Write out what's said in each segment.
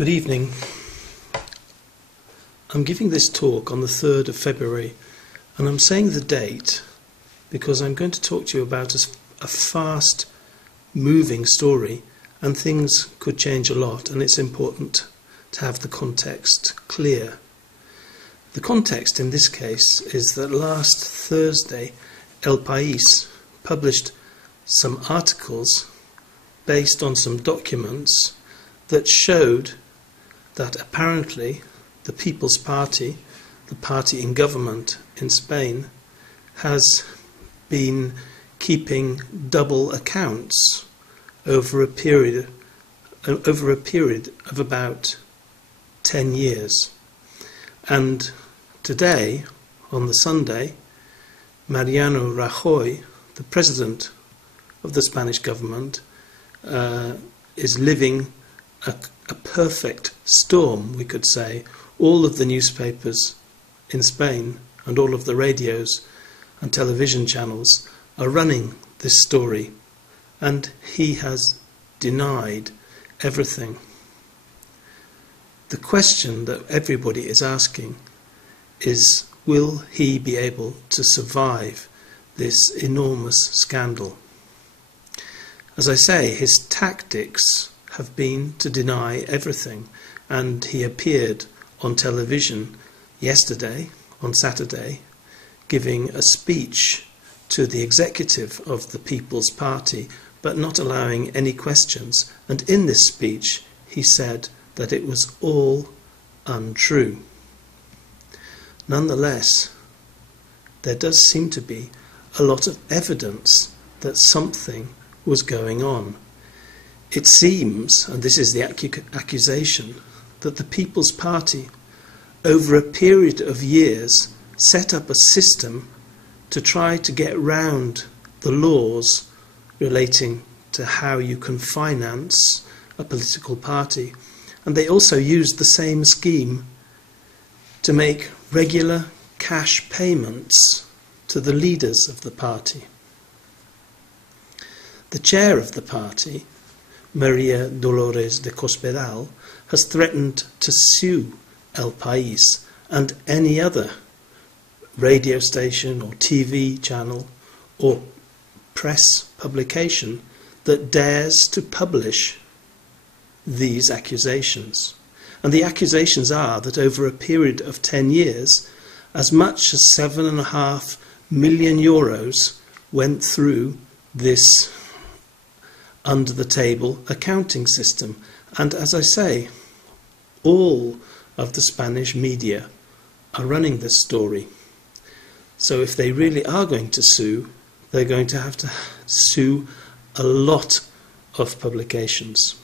Good evening. I'm giving this talk on the 3rd of February, and I'm saying the date because I'm going to talk to you about a fast-moving story, and things could change a lot, and it's important to have the context clear. The context in this case is that last Thursday, El País published some articles based on some documents that showed that apparently the People's Party, the party in government in Spain, has been keeping double accounts over a period of about 10 years. And today, on the Sunday, Mariano Rajoy, the president of the Spanish government, is living a perfect storm, we could say. All of the newspapers in Spain and all of the radios and television channels are running this story, and he has denied everything. The question that everybody is asking is, will he be able to survive this enormous scandal? As I say, his tactics have been to deny everything, and he appeared on television yesterday, on Saturday, giving a speech to the executive of the People's Party, but not allowing any questions. And in this speech, he said that it was all untrue. Nonetheless, there does seem to be a lot of evidence that something was going on. It seems, and this is the accusation, that the People's Party, over a period of years, set up a system to try to get round the laws relating to how you can finance a political party. And they also used the same scheme to make regular cash payments to the leaders of the party. The chair of the party, Maria Dolores de Cospedal, has threatened to sue El País and any other radio station or TV channel or press publication that dares to publish these accusations. And the accusations are that over a period of 10 years, as much as €7.5 million went through this under-the-table accounting system. And as I say, all of the Spanish media are running this story. So if they really are going to sue, they're going to have to sue a lot of publications.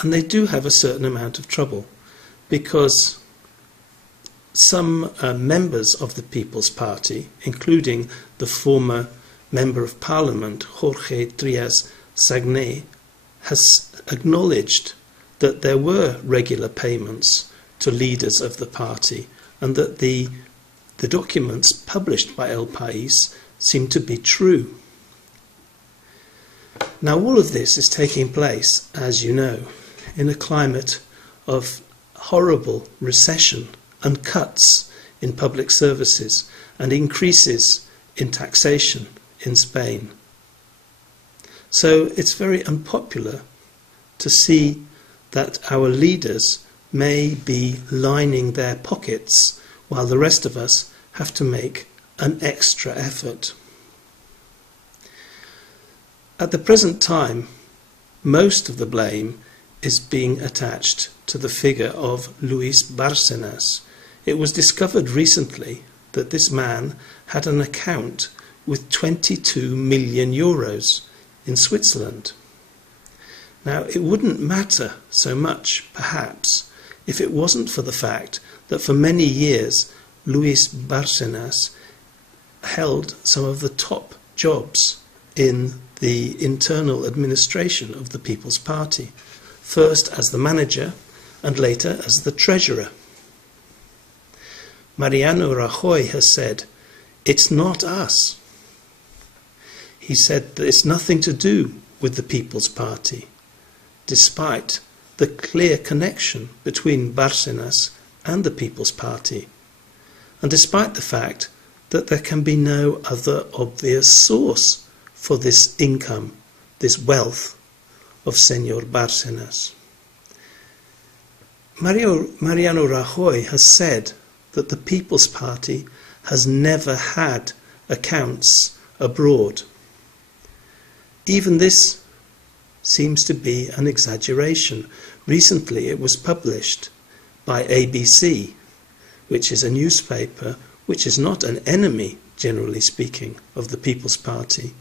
And they do have a certain amount of trouble, because some members of the People's Party, including the former Member of Parliament, Jorge Trias Sagné, has acknowledged that there were regular payments to leaders of the party, and that the documents published by El País seem to be true. Now, all of this is taking place, as you know, in a climate of horrible recession and cuts in public services and increases in taxation in Spain. So it's very unpopular to see that our leaders may be lining their pockets while the rest of us have to make an extra effort. At the present time, most of the blame is being attached to the figure of Luis Bárcenas. It was discovered recently that this man had an account with €22 million in Switzerland. Now, it wouldn't matter so much, perhaps, if it wasn't for the fact that for many years Luis Bárcenas held some of the top jobs in the internal administration of the People's Party, first as the manager and later as the treasurer. Mariano Rajoy has said, "It's not us." He said that it's nothing to do with the People's Party, despite the clear connection between Bárcenas and the People's Party, and despite the fact that there can be no other obvious source for this income, this wealth of Señor Bárcenas. Mariano Rajoy has said that the People's Party has never had accounts abroad. Even this seems to be an exaggeration. Recently it was published by ABC, which is a newspaper which is not an enemy, generally speaking, of the People's Party.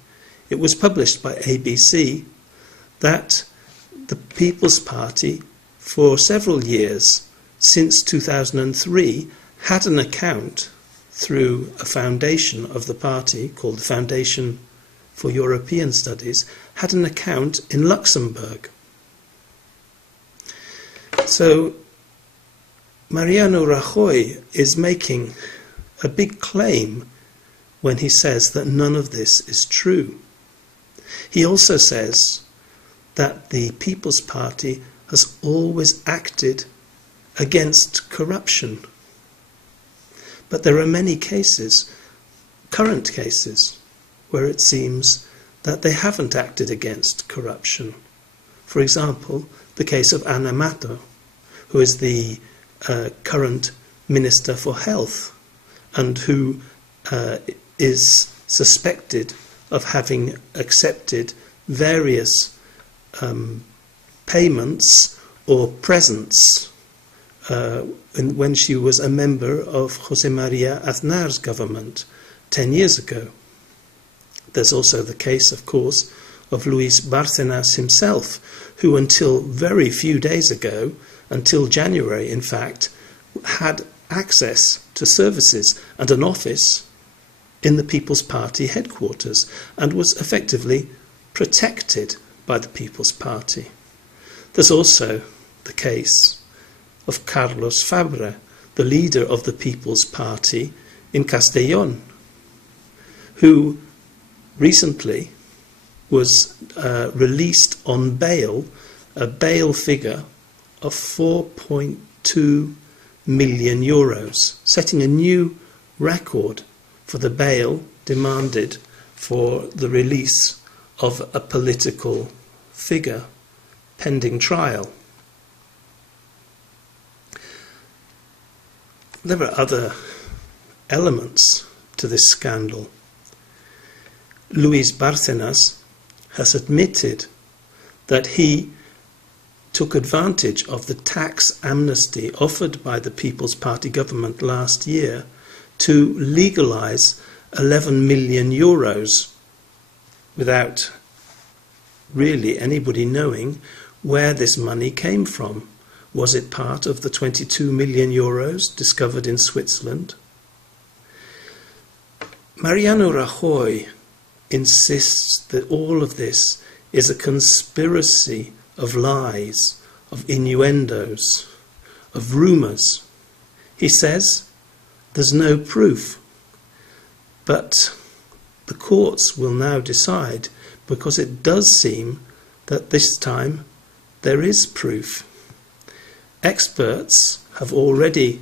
It was published by ABC that the People's Party, for several years, since 2003, had an account through a foundation of the party called the Foundation for European Studies, had an account in Luxembourg. So Mariano Rajoy is making a big claim when he says that none of this is true. He also says that the People's Party has always acted against corruption. But there are many cases, current cases, where it seems that they haven't acted against corruption. For example, the case of Ana Mato, who is the current Minister for Health and who is suspected of having accepted various payments or presents when she was a member of José María Aznar's government 10 years ago. There's also the case, of course, of Luis Bárcenas himself, who until very few days ago, until January in fact, had access to services and an office in the People's Party headquarters and was effectively protected by the People's Party. There's also the case of Carlos Fabra, the leader of the People's Party in Castellón, who recently was released on bail, a bail figure of 4.2 million euros, setting a new record for the bail demanded for the release of a political figure pending trial. There are other elements to this scandal. Luis Bárcenas has admitted that he took advantage of the tax amnesty offered by the People's Party government last year to legalise 11 million euros without really anybody knowing where this money came from. Was it part of the 22 million euros discovered in Switzerland? Mariano Rajoy insists that all of this is a conspiracy of lies, of innuendos, of rumours. He says there's no proof, but the courts will now decide, because it does seem that this time there is proof. Experts have already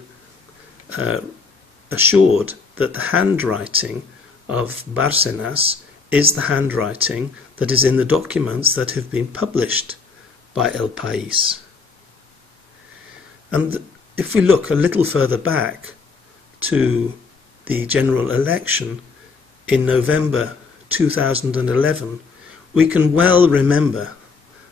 assured that the handwriting of Bárcenas is the handwriting that is in the documents that have been published by El País. And if we look a little further back to the general election in November 2011, we can well remember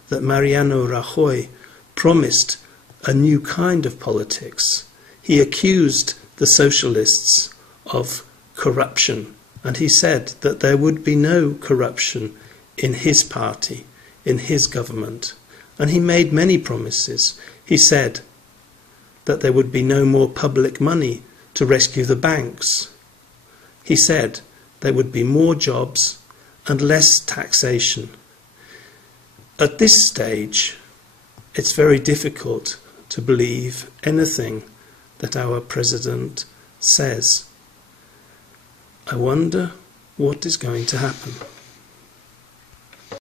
that Mariano Rajoy promised a new kind of politics. He accused the socialists of corruption, and he said that there would be no corruption in his party, in his government. And he made many promises. He said that there would be no more public money to rescue the banks. He said there would be more jobs and less taxation. At this stage, it's very difficult to believe anything that our president says. I wonder what is going to happen.